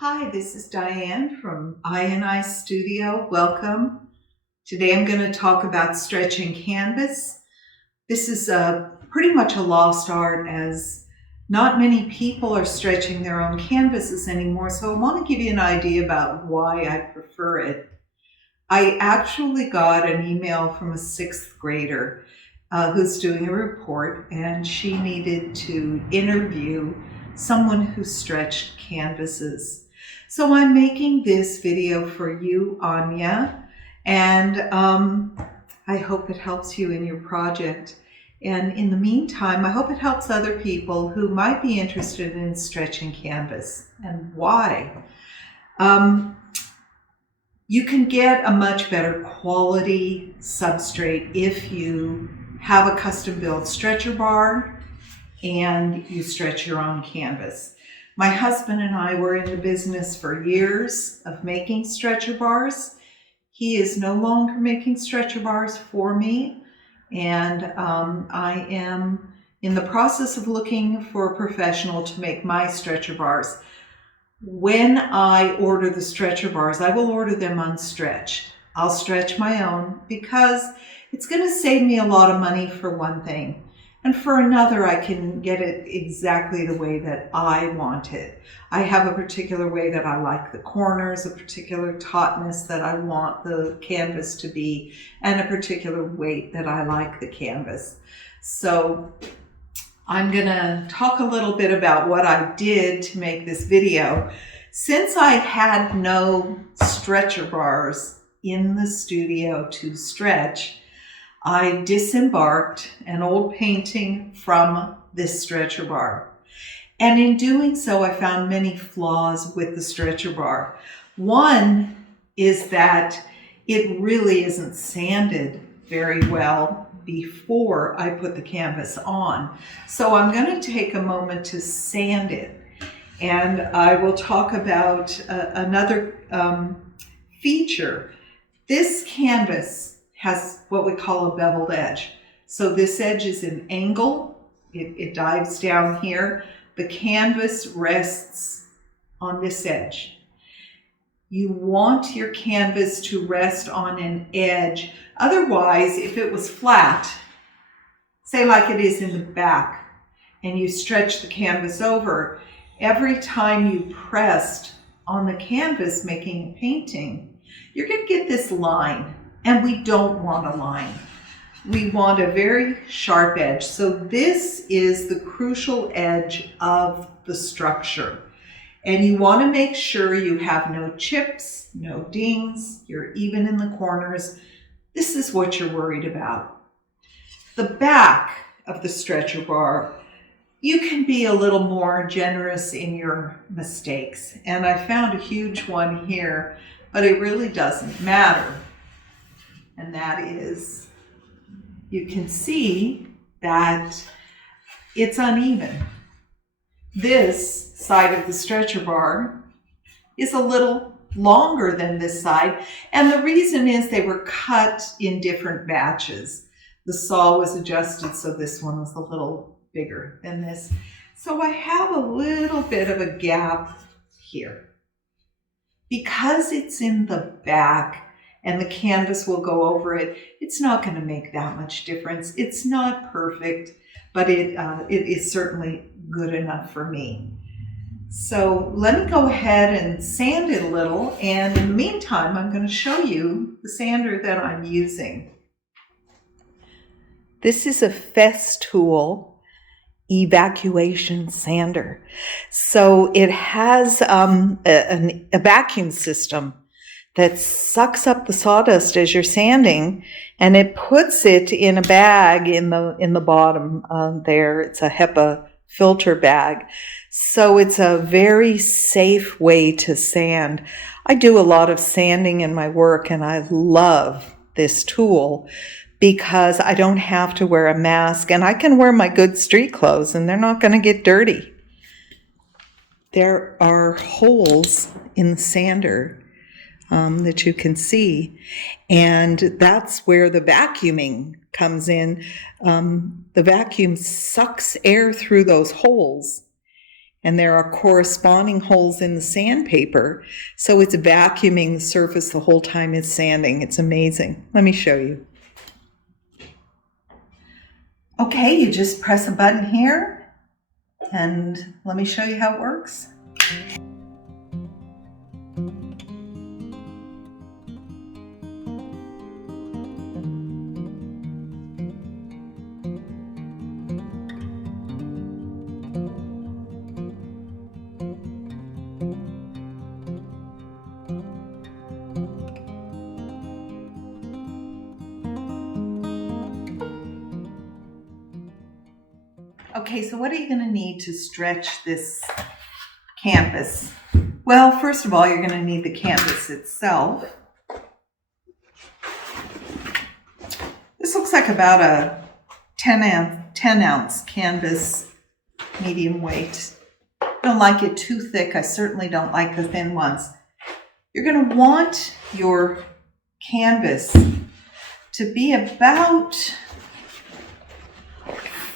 Hi, this is Diane from I Studio. Welcome. Today I'm going to talk about stretching canvas. This is pretty much a lost art as not many people are stretching their own canvases anymore, so I want to give you an idea about why I prefer it. I actually got an email from a sixth grader who's doing a report, and she needed to interview someone who stretched canvases. So I'm making this video for you, Anya, and I hope it helps you in your project. And in the meantime, I hope it helps other people who might be interested in stretching canvas and why. You can get a much better quality substrate if you have a custom-built stretcher bar and you stretch your own canvas. My husband and I were in the business for years of making stretcher bars. He is no longer making stretcher bars for me, and I am in the process of looking for a professional to make my stretcher bars. When I order the stretcher bars, I will order them unstretched. I'll stretch my own because it's going to save me a lot of money for one thing. And for another, I can get it exactly the way that I want it. I have a particular way that I like the corners, a particular tautness that I want the canvas to be, and a particular weight that I like the canvas. So I'm gonna talk a little bit about what I did to make this video. Since I had no stretcher bars in the studio to stretch, I disembarked an old painting from this stretcher bar. And in doing so, I found many flaws with the stretcher bar. One is that it really isn't sanded very well before I put the canvas on. So I'm going to take a moment to sand it. And I will talk about another feature. This canvas has what we call a beveled edge. So this edge is an angle. It dives down here. The canvas rests on this edge. You want your canvas to rest on an edge. Otherwise, if it was flat, say like it is in the back, and you stretch the canvas over, every time you pressed on the canvas making a painting, you're going to get this line. And we don't want a line. We want a very sharp edge. So this is the crucial edge of the structure. And you want to make sure you have no chips, no dings, you're even in the corners. This is what you're worried about. The back of the stretcher bar, you can be a little more generous in your mistakes. And I found a huge one here, but it really doesn't matter. And that is, you can see that it's uneven. This side of the stretcher bar is a little longer than this side. And the reason is they were cut in different batches. The saw was adjusted, so this one was a little bigger than this. So I have a little bit of a gap here. Because it's in the back, and the canvas will go over it, it's not going to make that much difference. It's not perfect, but it is certainly good enough for me. So let me go ahead and sand it a little, and in the meantime, I'm going to show you the sander that I'm using. This is a Festool evacuation sander. So it has a vacuum system that sucks up the sawdust as you're sanding, and it puts it in a bag in the bottom there. It's a HEPA filter bag. So it's a very safe way to sand. I do a lot of sanding in my work, and I love this tool because I don't have to wear a mask, and I can wear my good street clothes and they're not going to get dirty. There are holes in the sander that you can see, and that's where the vacuuming comes in. The vacuum sucks air through those holes, and there are corresponding holes in the sandpaper, so it's vacuuming the surface the whole time it's sanding. It's amazing. Let me show you. Okay, you just press a button here, and let me show you how it works. Okay, so what are you going to need to stretch this canvas? Well, first of all, you're going to need the canvas itself. This looks like about a 10 ounce canvas, medium weight. I don't like it too thick. I certainly don't like the thin ones. You're going to want your canvas to be about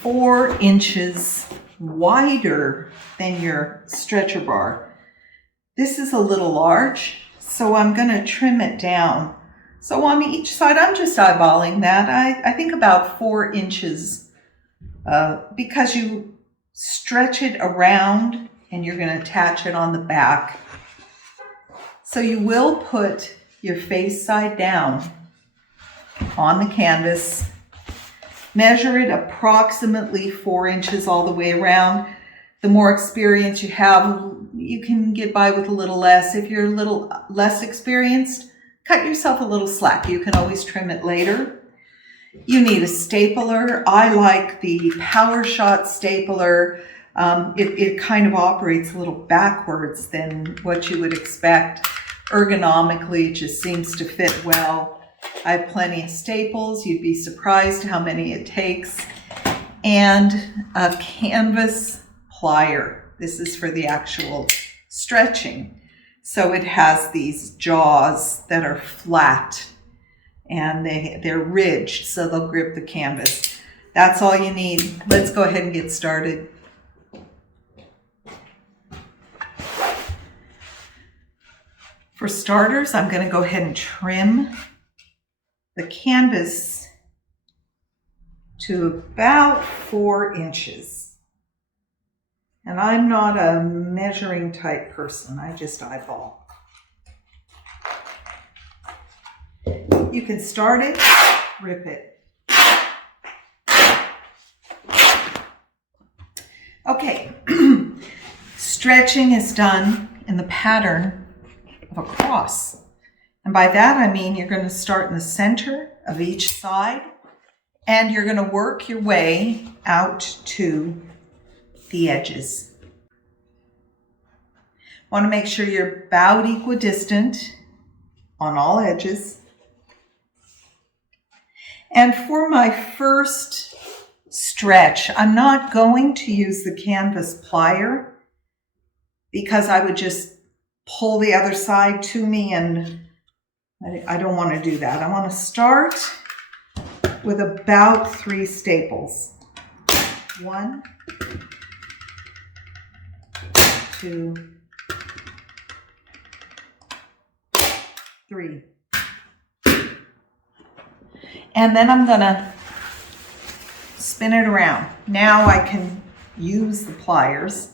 4 inches wider than your stretcher bar. This is a little large, so I'm going to trim it down. So on each side, I'm just eyeballing that. I think about 4 inches because you stretch it around and you're going to attach it on the back. So you will put your face side down on the canvas. Measure it approximately 4 inches all the way around. The more experience you have, you can get by with a little less. If you're a little less experienced, cut yourself a little slack. You can always trim it later. You need a stapler. I like the PowerShot stapler. It kind of operates a little backwards than what you would expect. Ergonomically, it just seems to fit well. I have plenty of staples. You'd be surprised how many it takes. And a canvas plier. This is for the actual stretching. So it has these jaws that are flat and they're ridged, so they'll grip the canvas. That's all you need. Let's go ahead and get started. For starters, I'm going to go ahead and trim the canvas to about 4 inches. And I'm not a measuring type person, I just eyeball. You can start it, rip it. Okay, stretching is done in the pattern of a cross. And by that I mean you're going to start in the center of each side and you're going to work your way out to the edges. Want to make sure you're about equidistant on all edges. And for my first stretch, I'm not going to use the canvas plier because I would just pull the other side to me and I don't want to do that. I want to start with about 3 staples. 1, 2, 3. And then I'm going to spin it around. Now I can use the pliers.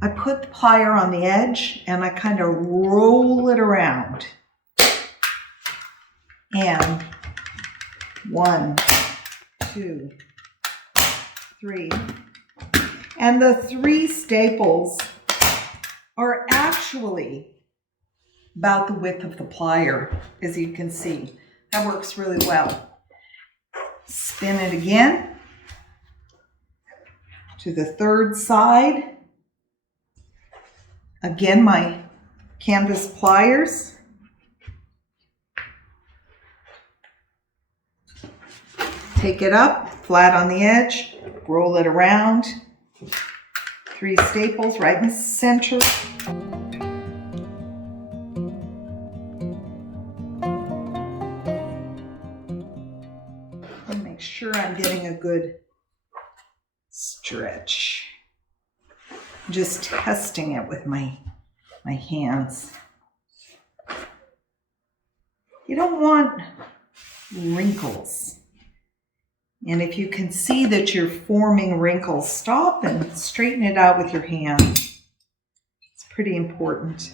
I put the plier on the edge and I kind of roll it around. And 1, 2, 3. And the 3 staples are actually about the width of the plier, as you can see. That works really well. Spin it again to the 3rd side. Again, my canvas pliers. Take it up, flat on the edge, roll it around. 3 staples right in the center. Just testing it with my hands. You don't want wrinkles. And if you can see that you're forming wrinkles, stop and straighten it out with your hand. It's pretty important.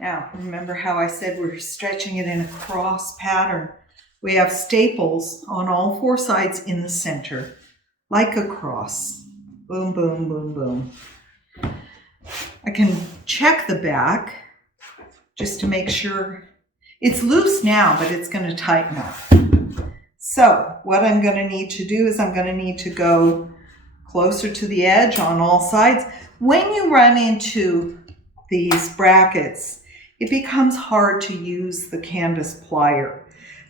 Now, remember how I said we're stretching it in a cross pattern? We have staples on all four sides in the center, like a cross. Boom, boom, boom, boom. I can check the back just to make sure it's loose now, but it's going to tighten up. So what I'm going to need to do is I'm going to need to go closer to the edge on all sides. When you run into these brackets, it becomes hard to use the canvas plier.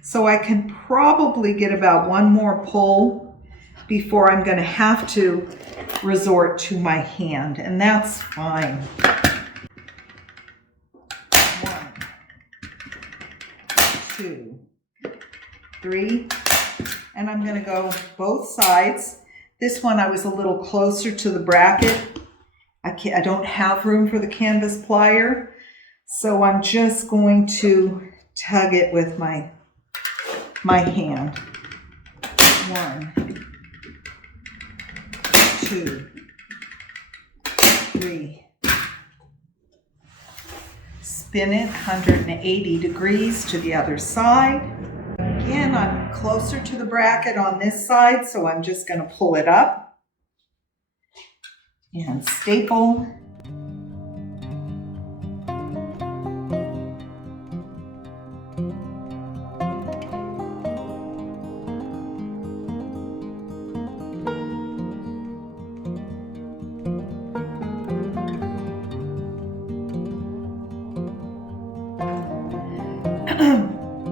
So I can probably get about one more pull before I'm going to have to resort to my hand, and that's fine. 1, 2, 3, and I'm going to go both sides. This one I was a little closer to the bracket. I don't have room for the canvas plier, so I'm just going to tug it with my hand. 1, 2, 3. Spin it 180 degrees to the other side. Again, I'm closer to the bracket on this side, so I'm just going to pull it up and staple.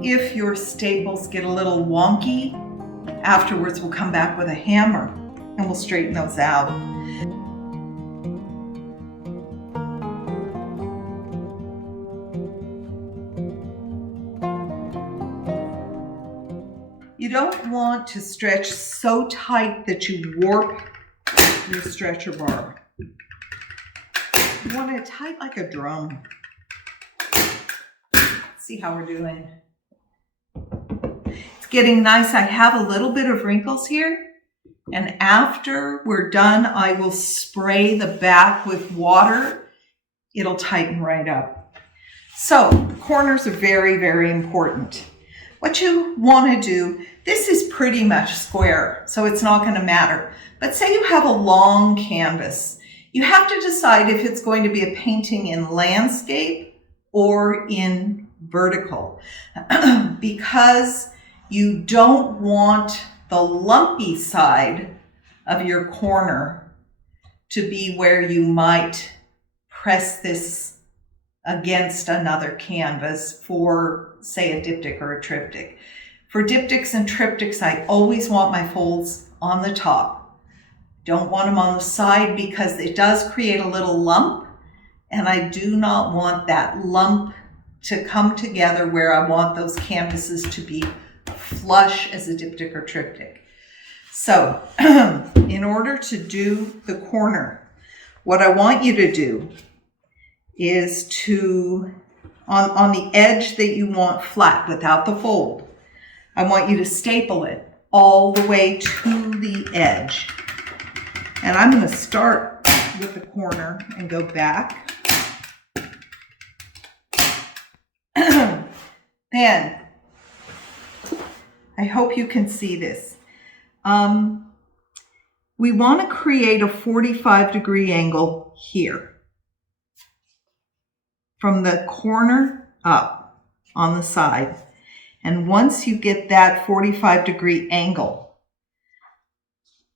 If your staples get a little wonky, afterwards we'll come back with a hammer and we'll straighten those out. You don't want to stretch so tight that you warp your stretcher bar. You want it tight like a drum. See how we're doing. It's getting nice. I have a little bit of wrinkles here, and after we're done, I will spray the back with water. It'll tighten right up. So the corners are very, very important. What you want to do, this is pretty much square, so it's not going to matter. But say you have a long canvas. You have to decide if it's going to be a painting in landscape or in vertical, because you don't want the lumpy side of your corner to be where you might press this against another canvas for, say, a diptych or a triptych. For diptychs and triptychs, I always want my folds on the top. Don't want them on the side because it does create a little lump, and I do not want that lump to come together where I want those canvases to be flush as a diptych or triptych. So in order to do the corner, what I want you to do is to, on the edge that you want flat without the fold, I want you to staple it all the way to the edge. And I'm going to start with the corner and go back. Then, I hope you can see this. We want to create a 45-degree angle here. From the corner up on the side. And once you get that 45-degree angle,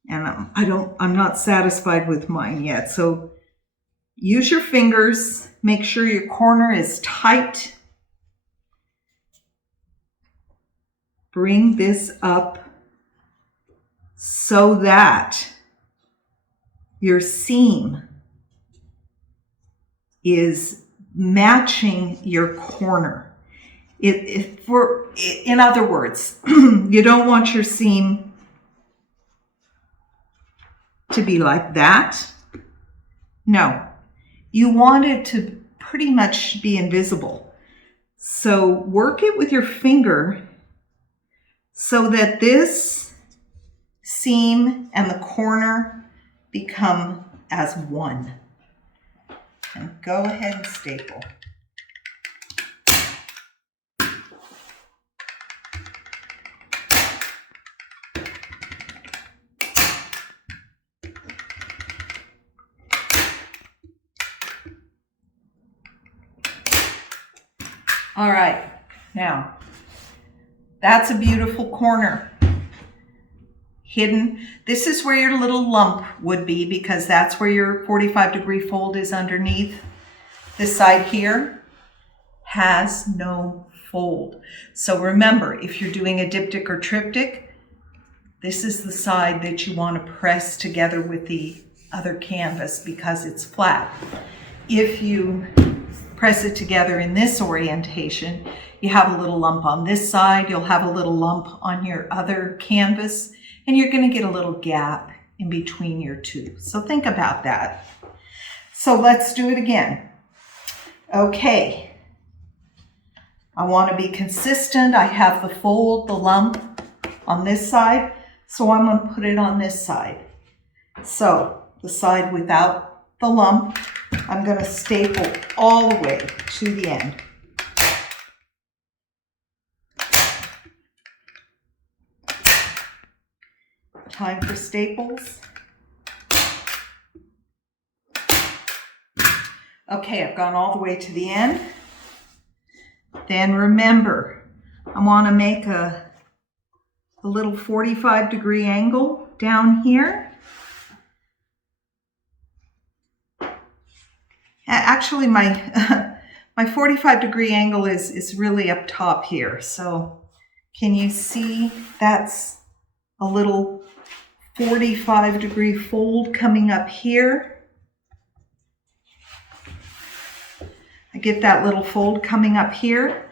and I'm not satisfied with mine yet, so use your fingers, make sure your corner is tight. Bring this up so that your seam is matching your corner. In other words, you don't want your seam to be like that. No, you want it to pretty much be invisible. So work it with your finger so that this seam and the corner become as one. And go ahead and staple. All right, now that's a beautiful corner. Hidden. This is where your little lump would be because that's where your 45-degree fold is underneath. This side here has no fold. So remember, if you're doing a diptych or triptych, this is the side that you want to press together with the other canvas because it's flat. If you press it together in this orientation, you have a little lump on this side, you'll have a little lump on your other canvas, and you're going to get a little gap in between your two. So think about that. So let's do it again. Okay. I want to be consistent. I have the fold, the lump on this side, so I'm going to put it on this side. So the side without the lump, I'm going to staple all the way to the end. Time for staples. Okay, I've gone all the way to the end. Then remember, I want to make a little 45-degree angle down here. Actually, my 45-degree angle is really up top here. So can you see that's a little 45-degree fold coming up here? I get that little fold coming up here.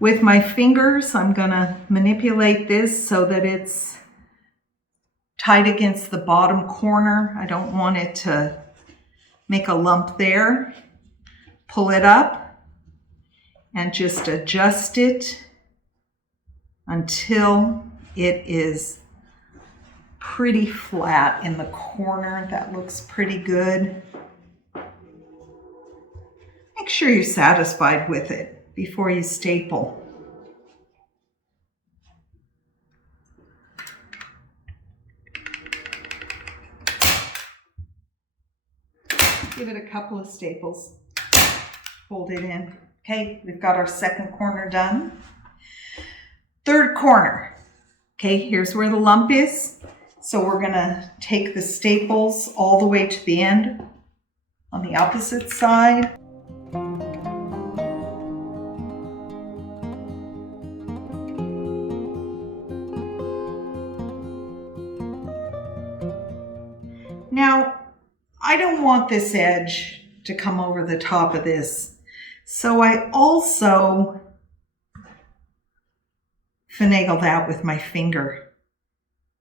With my fingers, I'm gonna manipulate this so that it's tight against the bottom corner. I don't want it to make a lump there. Pull it up and just adjust it until it is pretty flat in the corner. That looks pretty good. Make sure you're satisfied with it before you staple. Give it a couple of staples. Hold it in. Okay, we've got our second corner done. Third corner. Okay, here's where the lump is. So we're gonna take the staples all the way to the end on the opposite side. Now, I don't want this edge to come over the top of this. So I also finagle that with my finger.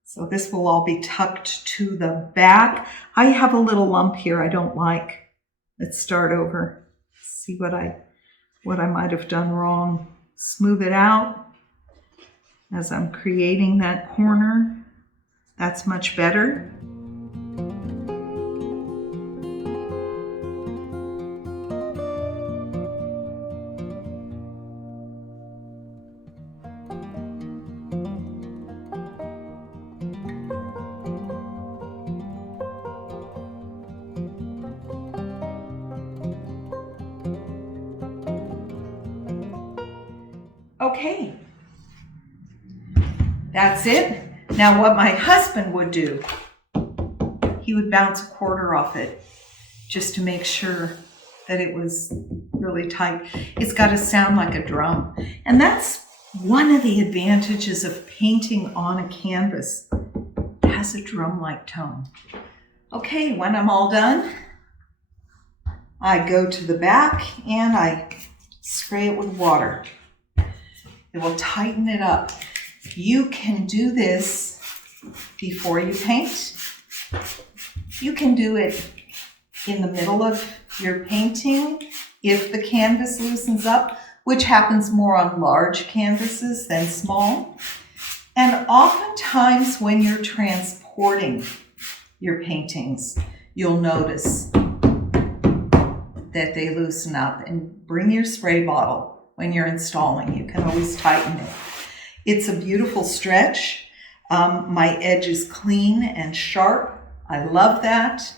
So this will all be tucked to the back. I have a little lump here I don't like. Let's start over. See what I might have done wrong. Smooth it out as I'm creating that corner. That's much better. Okay, that's it. Now what my husband would do, he would bounce a quarter off it just to make sure that it was really tight. It's got to sound like a drum. And that's one of the advantages of painting on a canvas. It has a drum-like tone. Okay, when I'm all done, I go to the back and I spray it with water. It will tighten it up. You can do this before you paint. You can do it in the middle of your painting if the canvas loosens up, which happens more on large canvases than small. And oftentimes when you're transporting your paintings, you'll notice that they loosen up. And bring your spray bottle when you're installing. You can always tighten it. It's a beautiful stretch. My edge is clean and sharp. I love that.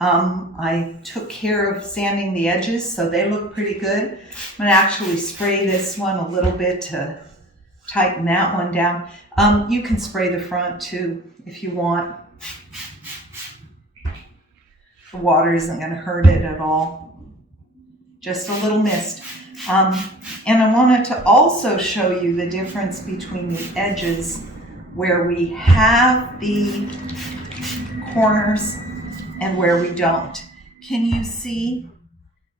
I took care of sanding the edges, so they look pretty good. I'm going to actually spray this one a little bit to tighten that one down. You can spray the front too if you want. The water isn't going to hurt it at all. Just a little mist. And I wanted to also show you the difference between the edges where we have the corners and where we don't. Can you see?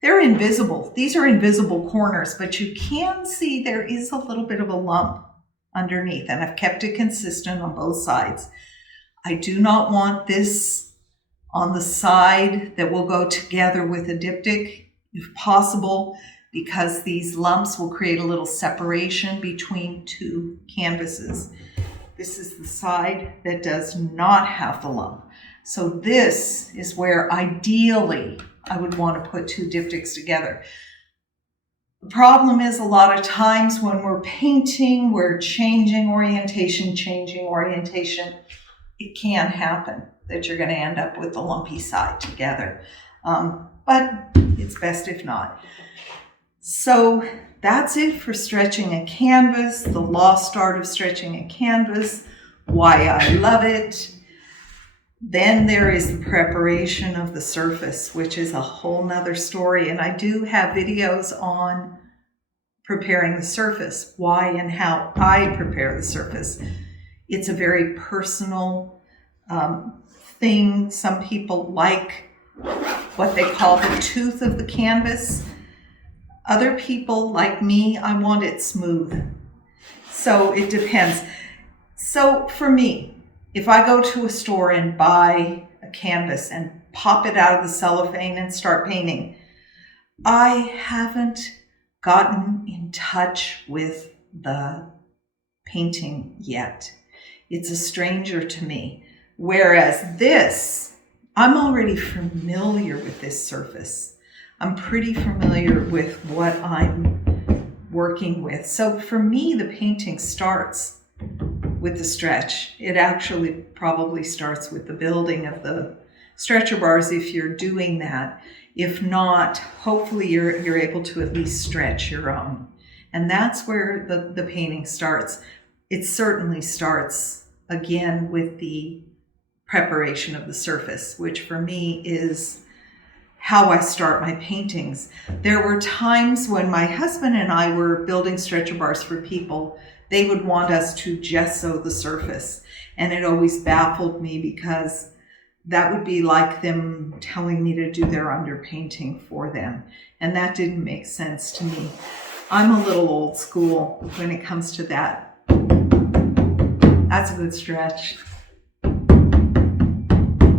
They're invisible. These are invisible corners, but you can see there is a little bit of a lump underneath, and I've kept it consistent on both sides. I do not want this on the side that will go together with a diptych, if possible, because these lumps will create a little separation between two canvases. This is the side that does not have the lump. So this is where ideally I would want to put two diptychs together. The problem is a lot of times when we're painting, we're changing orientation. It can happen that you're going to end up with the lumpy side together. But it's best if not. So that's it for stretching a canvas, the lost art of stretching a canvas, why I love it. Then there is the preparation of the surface, which is a whole nother story. And I do have videos on preparing the surface, why and how I prepare the surface. It's a very personal thing. Some people like what they call the tooth of the canvas. Other people, like me, I want it smooth. So it depends. So for me, if I go to a store and buy a canvas and pop it out of the cellophane and start painting, I haven't gotten in touch with the painting yet. It's a stranger to me. Whereas this, I'm already familiar with this surface. I'm pretty familiar with what I'm working with. So for me, the painting starts with the stretch. It actually probably starts with the building of the stretcher bars if you're doing that. If not, hopefully you're able to at least stretch your own. And that's where the painting starts. It certainly starts again with the preparation of the surface, which for me is how I start my paintings. There were times when my husband and I were building stretcher bars for people. They would want us to gesso the surface. And it always baffled me because that would be like them telling me to do their underpainting for them. And that didn't make sense to me. I'm a little old school when it comes to that. That's a good stretch.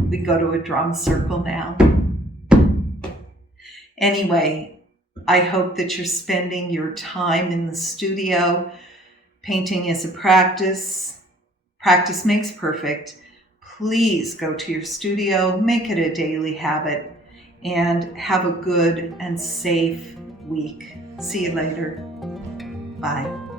We go to a drum circle now. Anyway, I hope that you're spending your time in the studio. Painting is a practice. Practice makes perfect. Please go to your studio, make it a daily habit, and have a good and safe week. See you later. Bye.